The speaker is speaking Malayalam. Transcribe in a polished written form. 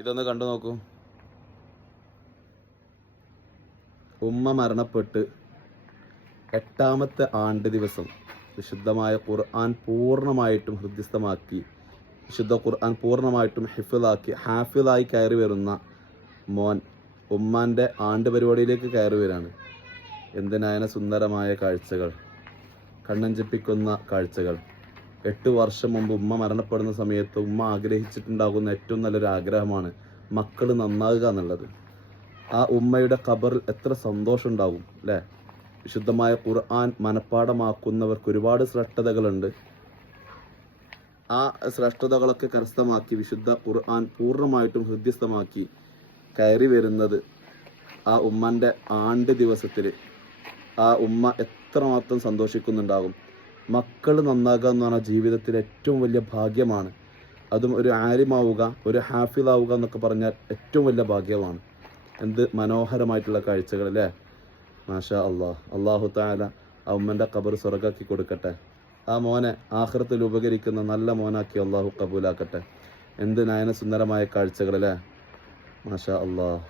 ഇതൊന്ന് കണ്ടു നോക്കൂ. ഉമ്മ മരണപ്പെട്ട് 8ാമത്തെ ആണ്ട് ദിവസം വിശുദ്ധമായ ഖുർആൻ പൂർണ്ണമായിട്ടും ഹൃദ്യസ്ഥമാക്കി, വിശുദ്ധ ഖുർആൻ പൂർണ്ണമായിട്ടും ഹാഫിളായി കയറി വരുന്ന മോൻ ഉമ്മാൻ്റെ ആണ്ട് പരിപാടിയിലേക്ക് കയറി വരികയാണ്. എന്തിനായന സുന്ദരമായ കാഴ്ചകൾ, കണ്ണഞ്ചിപ്പിക്കുന്ന കാഴ്ചകൾ. 8 വർഷം മുമ്പ് ഉമ്മ മരണപ്പെടുന്ന സമയത്ത് ഉമ്മ ആഗ്രഹിച്ചിട്ടുണ്ടാകുന്ന ഏറ്റവും നല്ലൊരു ആഗ്രഹമാണ് മക്കൾ നന്നാകുക എന്നുള്ളത്. ആ ഉമ്മയുടെ ഖബറിൽ എത്ര സന്തോഷം ഉണ്ടാകും അല്ലേ? വിശുദ്ധമായ ഖുർആൻ മനഃപ്പാഠമാക്കുന്നവർക്ക് ഒരുപാട് ശ്രേഷ്ഠതകളുണ്ട്. ആ ശ്രേഷ്ഠതകളൊക്കെ കരസ്ഥമാക്കി വിശുദ്ധ ഖുർആൻ പൂർണ്ണമായിട്ടും ഹൃദ്യസ്ഥമാക്കി കയറി വരുന്നത് ആ ഉമ്മൻ്റെ ആണ്ട് ദിവസത്തിൽ ആ ഉമ്മ എത്രമാത്രം സന്തോഷിക്കുന്നുണ്ടാകും. മക്കൾ നന്നാകുക എന്ന് പറഞ്ഞാൽ ജീവിതത്തിലെ ഏറ്റവും വലിയ ഭാഗ്യമാണ്. അതും ഒരു ആലിമാവുക, ഒരു ഹാഫിളാവുക എന്നൊക്കെ പറഞ്ഞാൽ ഏറ്റവും വലിയ ഭാഗ്യമാണ്. എന്ത് മനോഹരമായിട്ടുള്ള കാഴ്ചകൾ അല്ലേ? മാഷാ അള്ളാഹ്. അള്ളാഹു തആല ആ ഉമ്മൻ്റെ ഖബർ സ്വർഗ്ഗാക്കി കൊടുക്കട്ടെ. ആ മോനെ ആഖിറത്തിൽ ഉപകരിക്കുന്ന നല്ല മോനാക്കി അള്ളാഹു കബൂലാക്കട്ടെ. എന്ത് നയനസുന്ദരമായ കാഴ്ചകൾ അല്ലേ? മാഷാ അള്ളാഹ്.